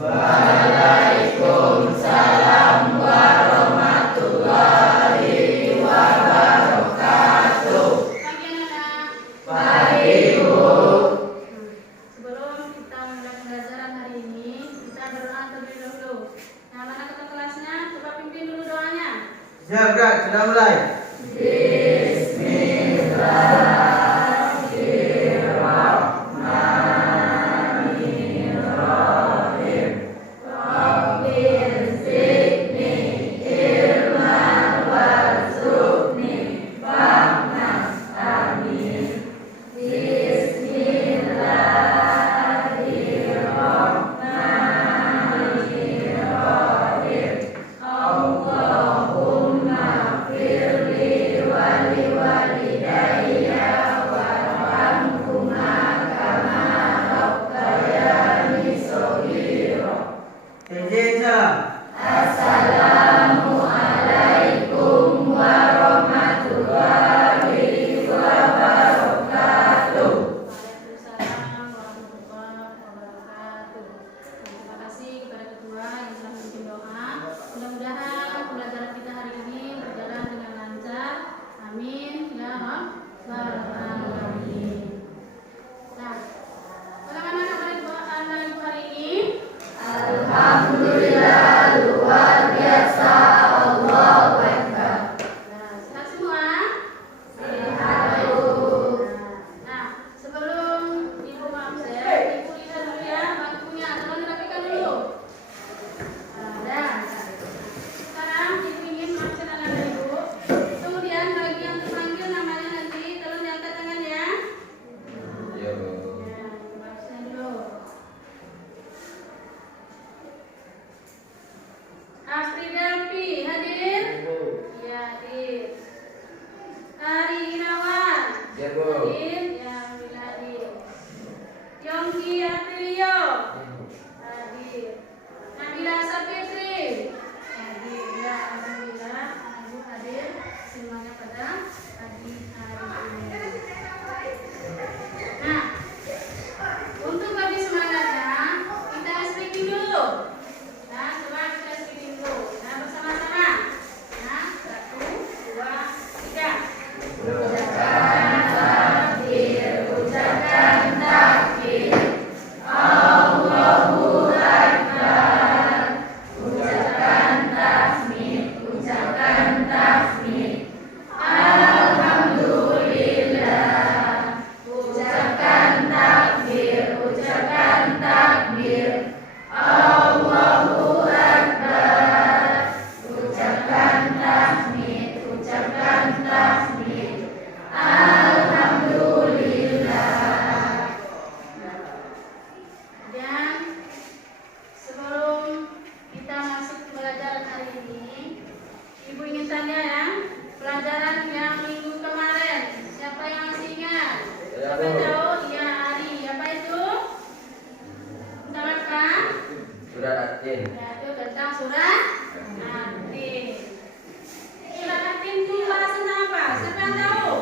Waalaikumsalam warahmatullahi wabarakatuh. Pagi anak-anak. Pagi Bu. Sebelum kita mulai pembelajaran hari ini, kita berdoa terlebih dahulu. Nah, mana ketua kelasnya? Coba pimpin dulu doanya. Siap Kak, sudah mulai. Assalamualaikum warahmatullahi wabarakatuh. Waalaikumsalam warahmatullahi wabarakatuh. Terima kasih kepada ketua yang telah memimpin doa. Mudah-mudahan pembelajaran kita hari ini berjalan dengan lancar. Amin ya rabbal alamin. Nah, bagaimana kabar ibu hari ini? Alhamdulillah luar biasa. Allahu Akbar. Nah, sehat semua? Sehat Bu. Nah, sebelum ibu absen, ibu lihat dulu ya bangkunya, tolong dirapikan dulu. Nah, sekarang ibu ingin absen anak ibu. Kemudian bagi yang terpanggil namanya nanti, tolong diangkat tangan ya. Iya Bu. Nah, ibu absen dulu. Astrid Delpi hadir? Ya, hadir. Ari Irawan Iya Bu. hadir? Ya, alhamdulillah hadir. Yongki Aprilio hadir. Nabila Sapitri hadir. Ya, alhamdulillah ibu hadir semuanya pada pagi hari ini. Nah, untuk lebih semangatnya kita speaking dulu. Nah, coba kita speaking dulu. Nah, bersama-sama. Nah, 1, 2, 3. Ucapkan takbir, ucapkan takbir. Allahu Akbar. Ucapkan tasmid, ucapkan tasmid. Alhamdulillah. Ucapkan takbir, ucapkan takbir. Allahu Akbar. Ucapkan tasmid, ucapkan tasmid. Alhamdulillah. Dan sebelum kita masuk ke pelajaran hari ini, ibu ingin tanya ya, pelajaran yang minggu kemarin, siapa yang masih ingat? Siapa yang tahu? Ya, Ari. Apa itu? Tentang apa? Surat At-Tin. Ya, itu tentang surat At-Tin. Surat At-Tin itu bahas tentang apa? Siapa yang tahu?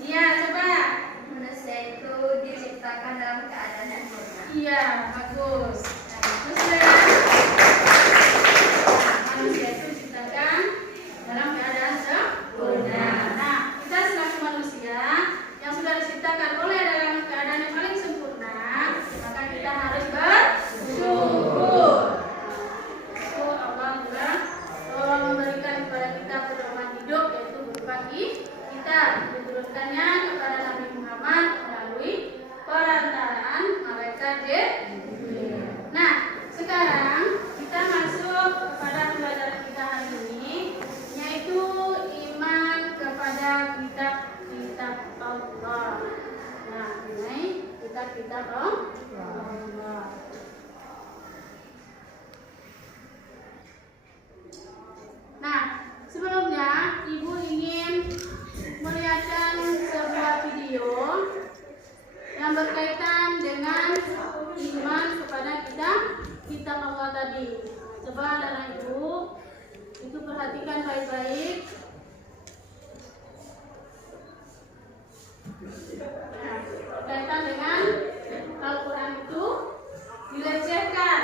Iya, coba. Manusia itu diciptakan dalam keadaan yang sempurna. Iya, bagus. Nah, itu sudah. Manusia itu diciptakan dalam keadaan sempurna. Nah, kita selaku manusia yang sudah diciptakan oleh dalam keadaan yang paling sempurna, maka kita harus bersyukur. Syukur Allah telah memberikan kepada kita pedoman hidup, yaitu berupa kitab diturunkannya kepada Nabi Muhammad melalui perantaraan malaikat Jibril. Nah, sekarang kita masuk kepada pembelajaran kita hari ini, yaitu iman kepada kitab-kitab Allah. Nah, ini kitab-kitab Allah. Nah, sebelumnya ibu ingin melihatkan sebuah video yang berkaitan dengan iman kepada kitab Allah tadi. Coba anak ibu itu perhatikan baik-baik. Nah, berkaitan dengan Al-Quran itu dilecehkan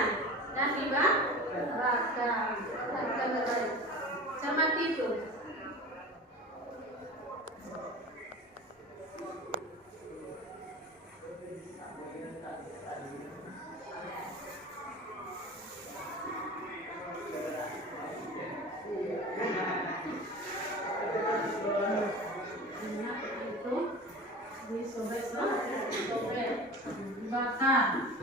Silakan.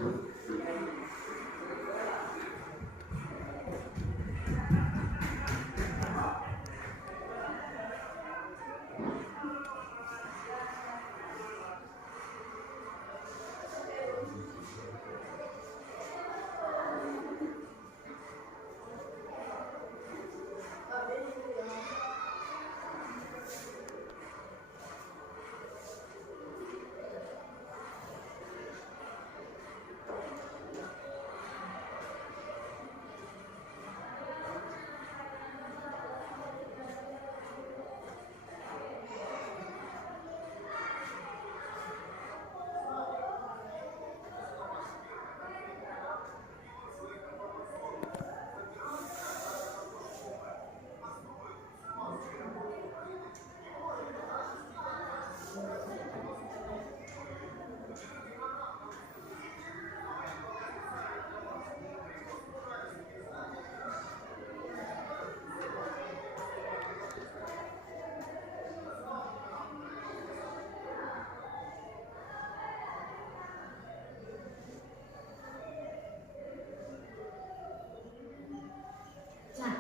Nah,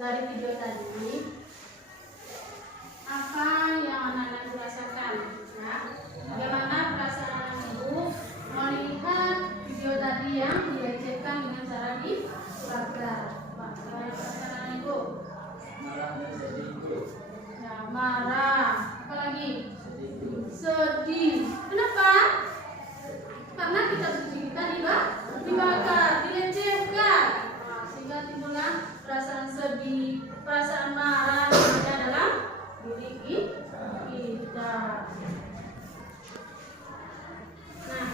dari video tadi apa yang anak-anak rasakan? Ya, bagaimana perasaan anak ibu melihat video tadi yang dilecehkan dengan cara dibakar? Bagaimana perasaan anak ibu? Marah dan sedih, Bu. Ya, marah. Apalagi? Sedih, Bu. Sedih. Kenapa? Karena kitab suci kita dibakar, dilecehkan. Nah, sehingga timbullah perasaan sedih, perasaan marah yang ada dalam diri kita. Nah,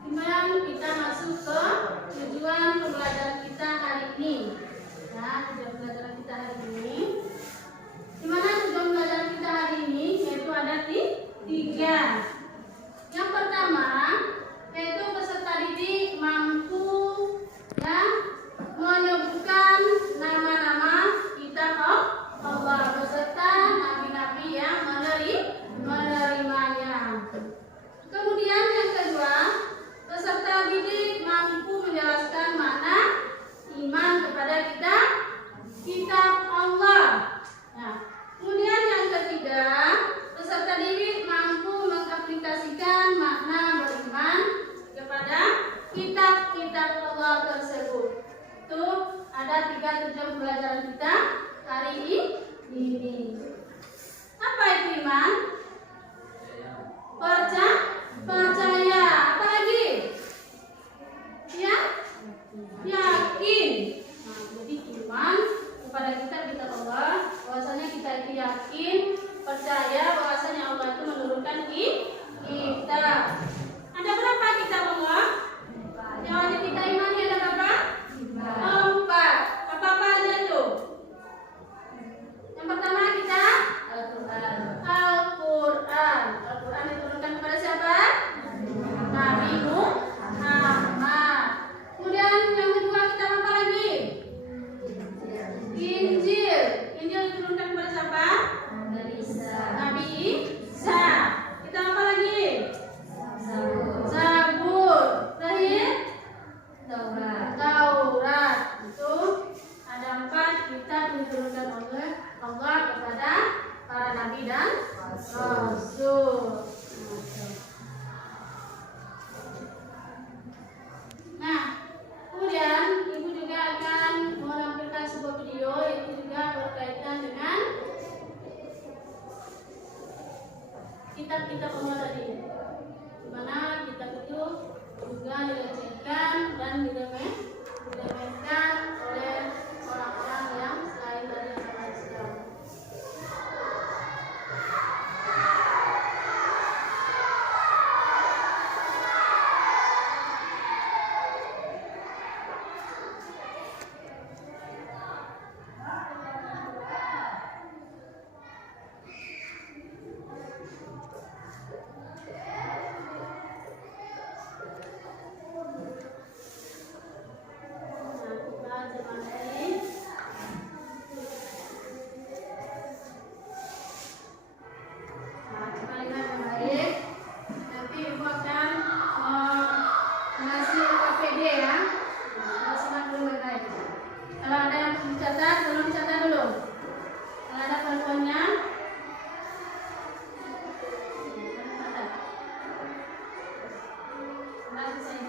kemudian kita masuk ke tujuan pembelajaran kita hari ini. Ya, tujuan pembelajaran kita hari ini. Di mana tujuan pembelajaran kita hari ini yaitu ada tiga. Yang pertama yaitu peserta didik mampu ya menyebutkan nama-nama kitab Allah beserta nabi-nabi yang menerimanya. Kemudian yang kedua, peserta didik mampu menjelaskan makna iman kepada kitab Allah. Nah, kemudian yang ketiga, peserta didik mampu mengaplikasikan makna beriman kepada kitab-kitab Allah tersebut. Itu ada tiga tujuan pembelajaran kita hari ini. Apa itu iman? Percaya. Apa lagi? Ya, yakin. Nah, jadi iman kepada kitab Allah, bahwasanya kita itu yakin, percaya bahwasanya Allah itu menurunkan kitab. Ada berapa kitab Allah? Yang wajib kita imani ada berapa? 4. Apa-apa aja itu? Yang pertama kita Al-Quran. Al-Quran diturunkan kepada siapa?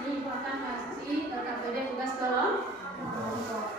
ini Ibu akan kasih KPD tugas kelompok.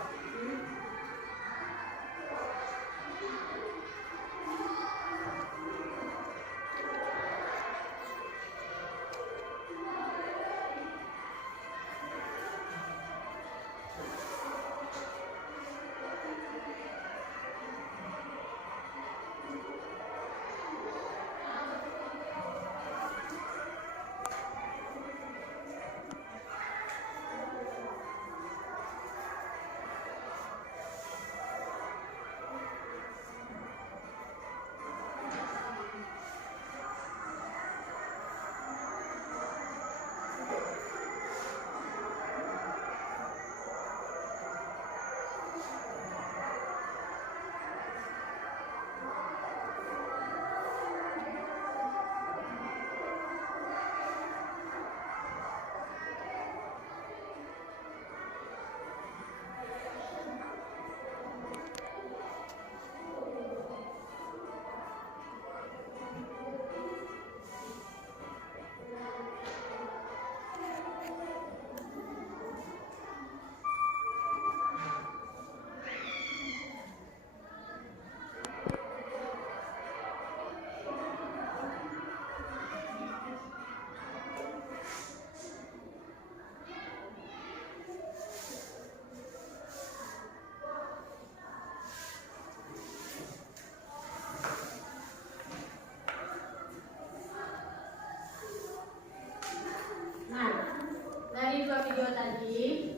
Dari dua video tadi,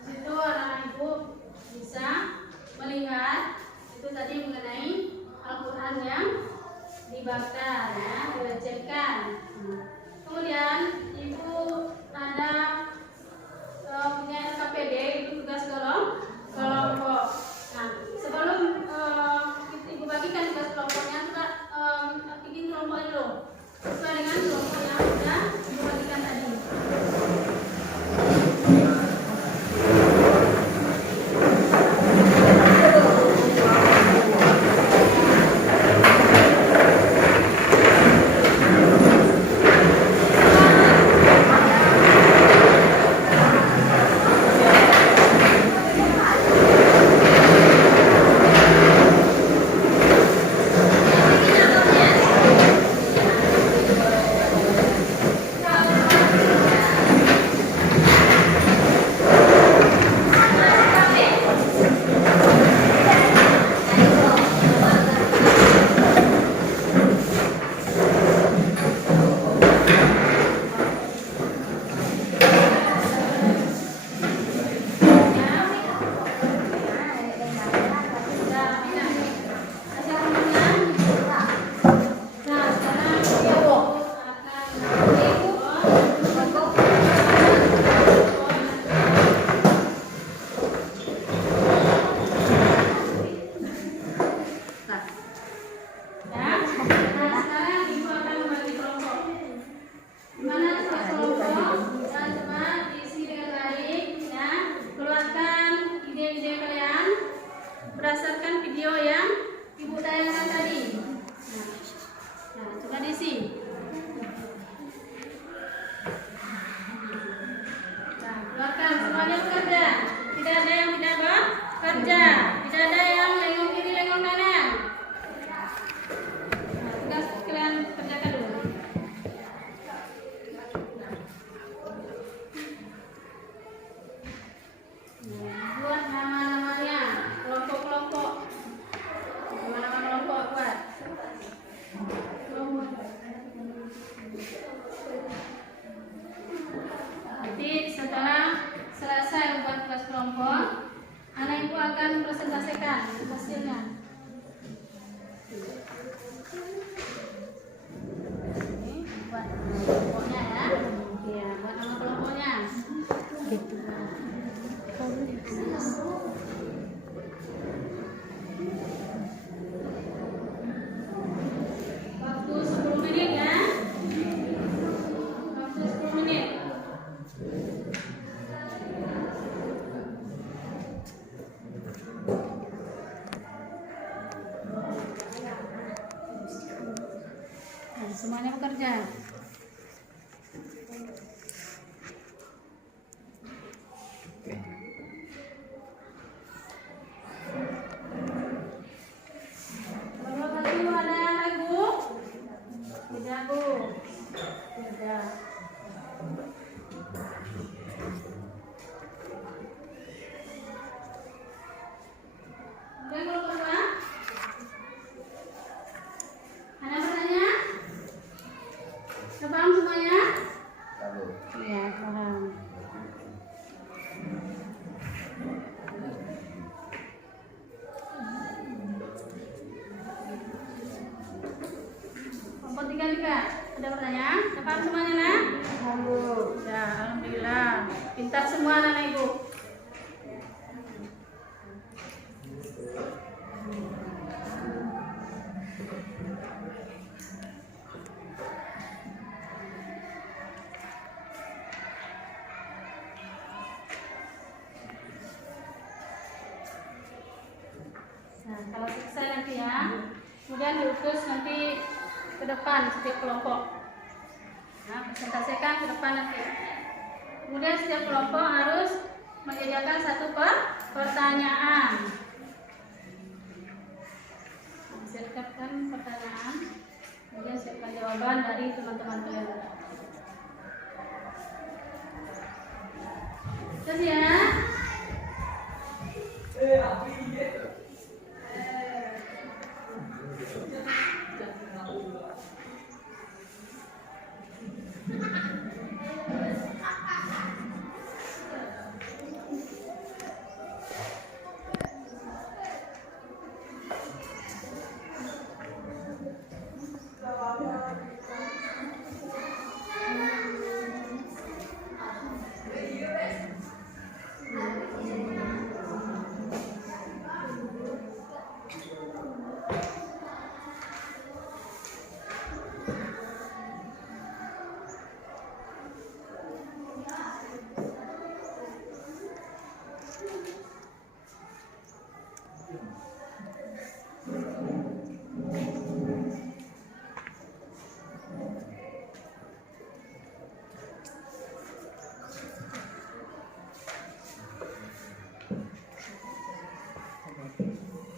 situ anak ibu bisa melihat itu tadi mengenai Al-Quran yang dibakar, ya, dilecehkan. Kemudian ibu ada punya KPD itu tugas kelompok. Nah, sebelum ibu bagikan tugas kelompoknya, kita bikin kelompok dulu sesuai dengan kelompok yang sudah ibu bagikan tadi. Berdasarkan video yang ibu tayangkan tadi. Nah, coba diisi. Nah, keluarkan semuanya bekerja. Tidak ada yang tidak bekerja. Tidak ada yang lengong kiri lengong kanan. Nah, tugas kalian kerjakan dulu. Buat nama-namanya, kelompok-kelompok. Nama-nama kelompok buat. Nanti setelah selesai membuat tugas kelompok, anak ibu akan presentasikan hasilnya. Ini buat kelompoknya, ya. Iya, buat nama kelompoknya. Gitu. Waktu 10 menit, ya. Waktu 10 menit. Nah, semuanya bekerja. Iya, paham. Kelompok 3 juga. Ada pertanyaan? Dapat semuanya, Nak? Ya, alhamdulillah. Pintar semua anak Ibu. Nah, kalau selesai nanti ya, kemudian diutus nanti ke depan setiap kelompok. Nah, presentasikan ke depan nanti. Kemudian setiap kelompok harus menyediakan satu pertanyaan. Siapkan pertanyaan, kemudian siapkan jawaban dari teman-teman kalian. Terus ya.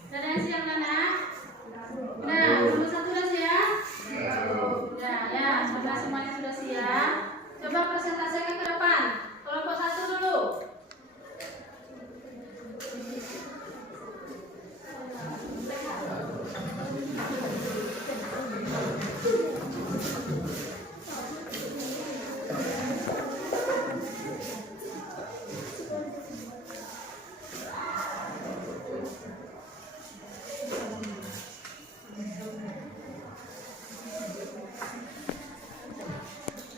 Ada yang siap kan, Nak? Nah, nomor 1 sudah siap? Ya, semoga semuanya sudah siap. Coba presentasikan ke depan. Kelompok 1 dulu.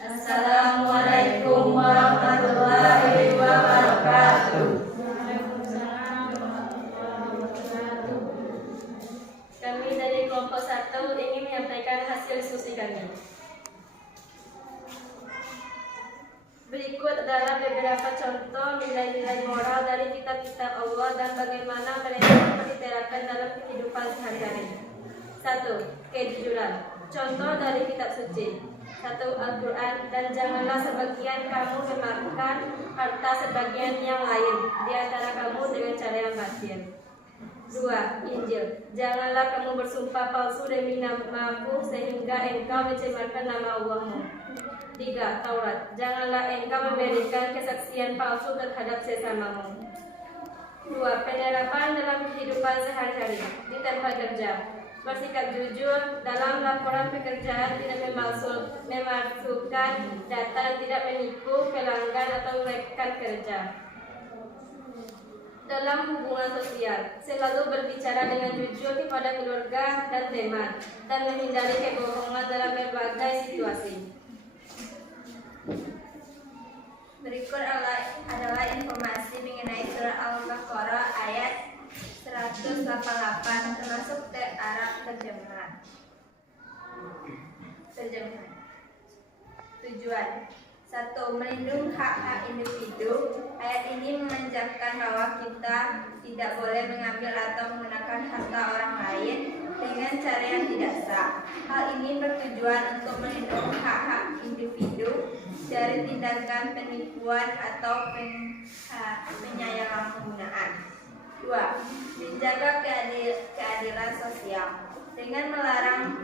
Assalamualaikum warahmatullahi wabarakatuh. Waalaikumsalam warahmatullahi wabarakatuh. Kami dari kelompok 1 ingin menyampaikan hasil diskusi kami. Berikut adalah beberapa contoh nilai-nilai moral dari kitab-kitab Allah dan bagaimana mereka dapat diterapkan dalam kehidupan sehari-hari. 1. Kejujuran. Contoh dari kitab suci. 1. Al-Quran. Dan janganlah sebagian kamu memakan harta sebagian yang lain di antara kamu dengan cara yang batil. 2. Injil. Janganlah kamu bersumpah palsu demi namaku sehingga engkau mencemarkan nama Allahmu. 3. Taurat. Janganlah engkau memberikan kesaksian palsu terhadap sesamamu. 2. Penerapan dalam kehidupan sehari-hari di tempat kerja. Bersikap jujur dalam laporan pekerjaan, tidak memalsukan data dan tidak menipu pelanggan atau rekan kerja. Dalam hubungan sosial, selalu berbicara dengan jujur kepada keluarga dan teman dan menghindari kebohongan dalam berbagai situasi. Berikut adalah informasi mengenai surah Al-Baqarah ayat 188 termasuk Arab terjemahan. Tujuan 1. Melindungi hak-hak individu. Ayat ini menekankan bahwa kita tidak boleh mengambil atau menggunakan harta orang lain dengan cara yang tidak sah. Hal ini bertujuan untuk melindungi hak-hak individu dari tindakan penipuan atau penyalahgunaan. 2. Menjaga keadilan sosial dengan melarang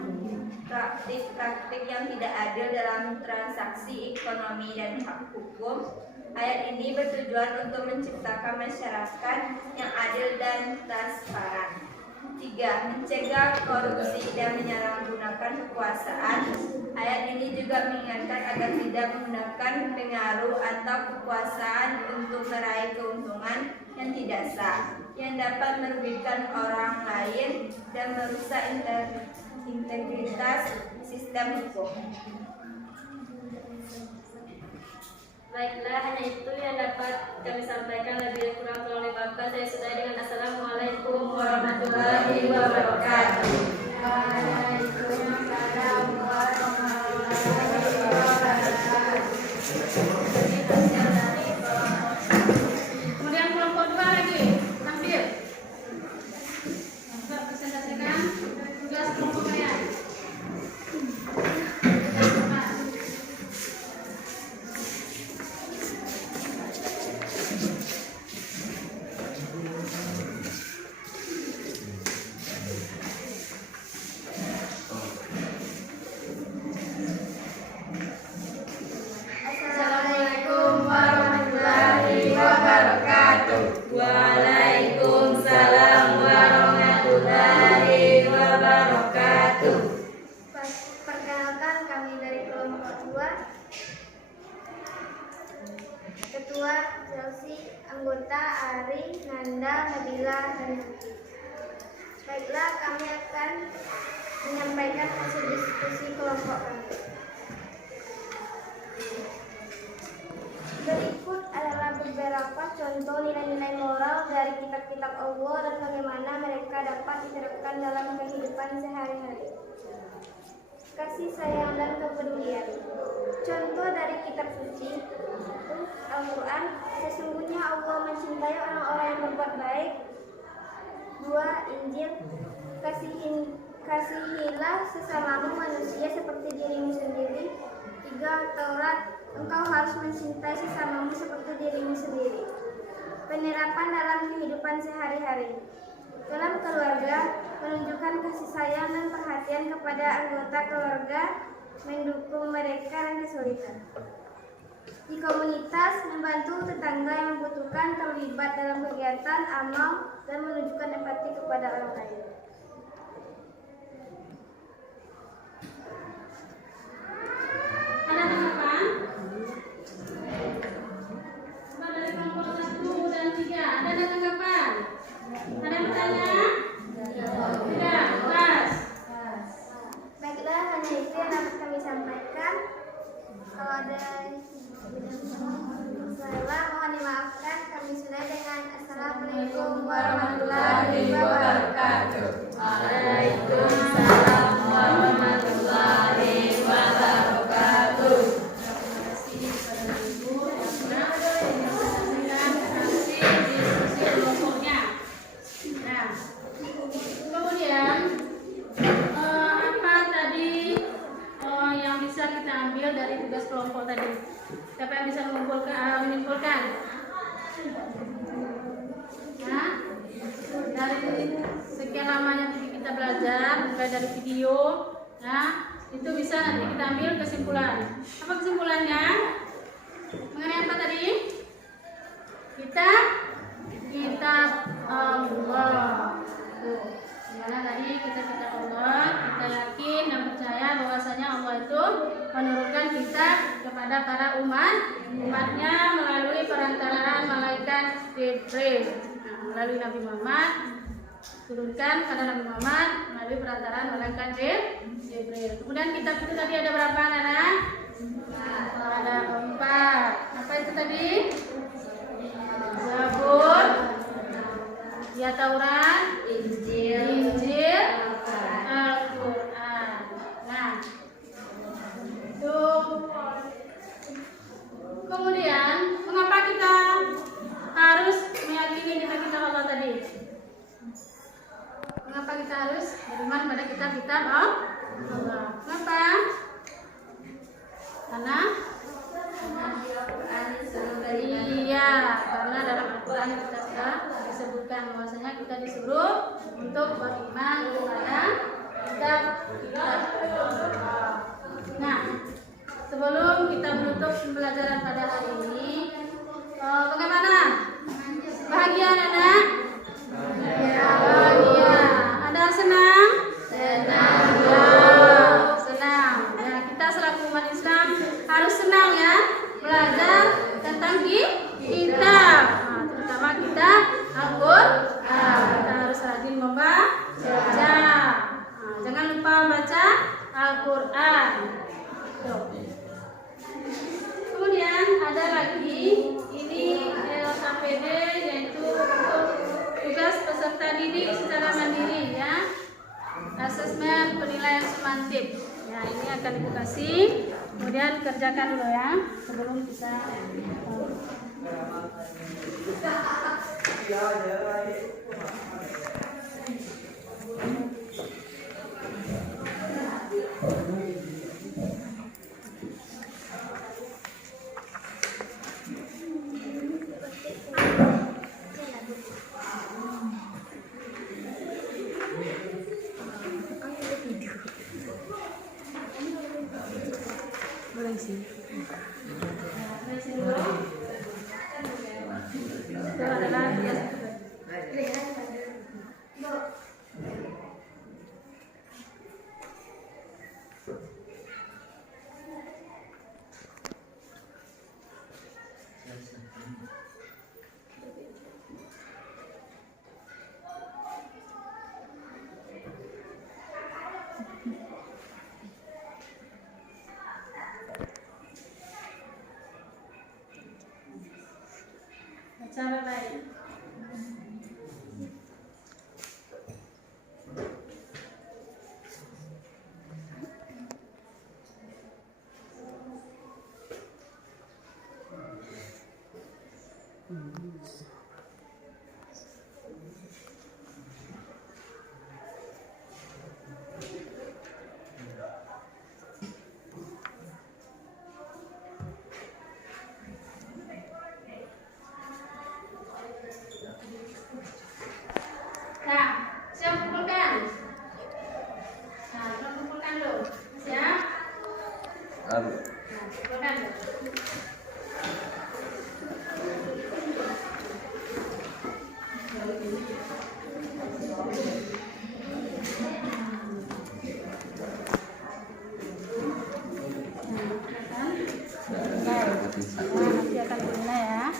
praktik yang tidak adil dalam transaksi ekonomi dan hak hukum. Ayat ini bertujuan untuk menciptakan masyarakat yang adil dan transparan. 3. Mencegah korupsi dan menyalahgunakan kekuasaan. Ayat ini juga mengingatkan agar tidak menggunakan pengaruh atau kekuasaan untuk meraih keuntungan yang tidak sah, yang dapat merugikan orang lain dan merusak integritas sistem hukum. Baiklah, hanya itu yang dapat kami sampaikan. Lebih kurang oleh Bapak, saya sudah dengan Assalamualaikum warahmatullahi wabarakatuh. Waalaikumsalam warahmatullahi wabarakatuh. Kemudian kelompok 2 lagi, tampil. Coba presentasikan tugas kelompok kalian. Assalamualaikum warahmatullahi wabarakatuh. Waalaikumsalam warahmatullahi wabarakatuh. Perkenalkan, kami dari kelompok 2. Ketua Chelsea, anggota Ari, Nanda, Nabila, dan Nanti. Baiklah, kami akan menyampaikan hasil diskusi kelompok kami. Berikut adalah beberapa contoh nilai-nilai moral dari kitab-kitab Allah dan bagaimana mereka dapat diterapkan dalam kehidupan sehari-hari. Kasih sayang dan kepedulian. Contoh dari kitab suci, Al-Quran, sesungguhnya Allah mencintai orang-orang yang berbuat baik. 2. Injil, kasihilah sesamamu manusia seperti dirimu sendiri. 3. Taurat, engkau harus mencintai sesamamu seperti dirimu sendiri. Penerapan dalam kehidupan sehari-hari. Dalam keluarga, menunjukkan kasih sayang dan perhatian kepada anggota keluarga, mendukung mereka yang kesulitan. Di komunitas, membantu tetangga yang membutuhkan, terlibat dalam kegiatan amal, dan menunjukkan empati kepada orang lain. Ada tanggapan? Coba dari kelompok 1 dan 3, ada tanggapan? Ada yang bertanya? Tidak, kelas. Baiklah, hanya itu yang dapat kami sampaikan. Kalau ada salah, mohon dimaafkan. Kami sudah dengan Assalamualaikum warahmatullahi wabarakatuh. Waalaikumsalam warahmatullahi wabarakatuh. Terima kasih kepada Ibu yang sudah menyampaikan hasil diskusi kelompoknya. Nah, kemudian apa tadi yang bisa kita ambil dari tugas kelompok tadi? Siapa yang bisa menyimpulkan? Nah, dari sekian lamanya kita belajar, mulai dari video, nah itu bisa nanti kita ambil kesimpulan. Apa kesimpulannya? Mengenai apa tadi? Kitab Allah. Tuh, dimana tadi kitab Allah, kita yakin dan percaya bahwasanya Allah itu menurunkan kitab kepada para umatnya melalui perantaraan malaikat Jibril. Nah, melalui Nabi Muhammad, turunkan pada Nabi Muhammad melalui perantaraan malaikat Jibril. Kemudian kitab itu tadi ada berapa, Nana? Ada 4. Apa itu tadi? Zabur, ya Taurat, Injil, Al-Quran. Nah, itu. Kemudian, mengapa kita harus meyakini kitab-kitab Allah tadi? Mengapa kita harus beriman pada kitab-kitab Allah? Kenapa? Karena iya, karena dalam Al-Quran kita sudah disebutkan bahwasanya kita disuruh untuk beriman kepada kitab Allah. Nah, sebelum kita menutup pembelajaran pada hari ini, bagaimana? Bahagia, anak? Bahagia. dalam kita. Nah, terutama kita Al-Quran. Kita harus rajin membaca. Nah, jangan lupa baca Al-Quran. Kemudian ada lagi ini LKPD, yaitu untuk tugas peserta didik secara mandiri ya. Asesmen penilaian sumantif. Ya, ini akan Ibu kasih. Kemudian kerjakan dulu ya sebelum kita itu adalah cara lain. Nah, siap kumpulkan. Nah, kita kumpulkan dulu. Siap? Nah, kumpulkan dulu. Nanti akan dimulai ya.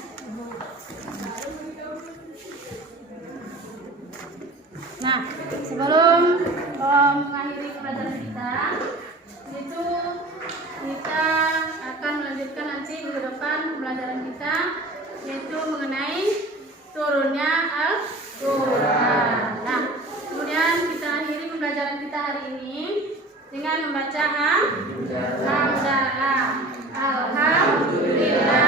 Nah, sebelum mengakhiri pelajaran kita, itu kita akan melanjutkan nanti minggu depan pembelajaran kita, yaitu mengenai turunnya Al-Quran. Nah, kemudian kita akhiri pembelajaran kita hari ini dengan membaca hamdalah. Alhamdulillah.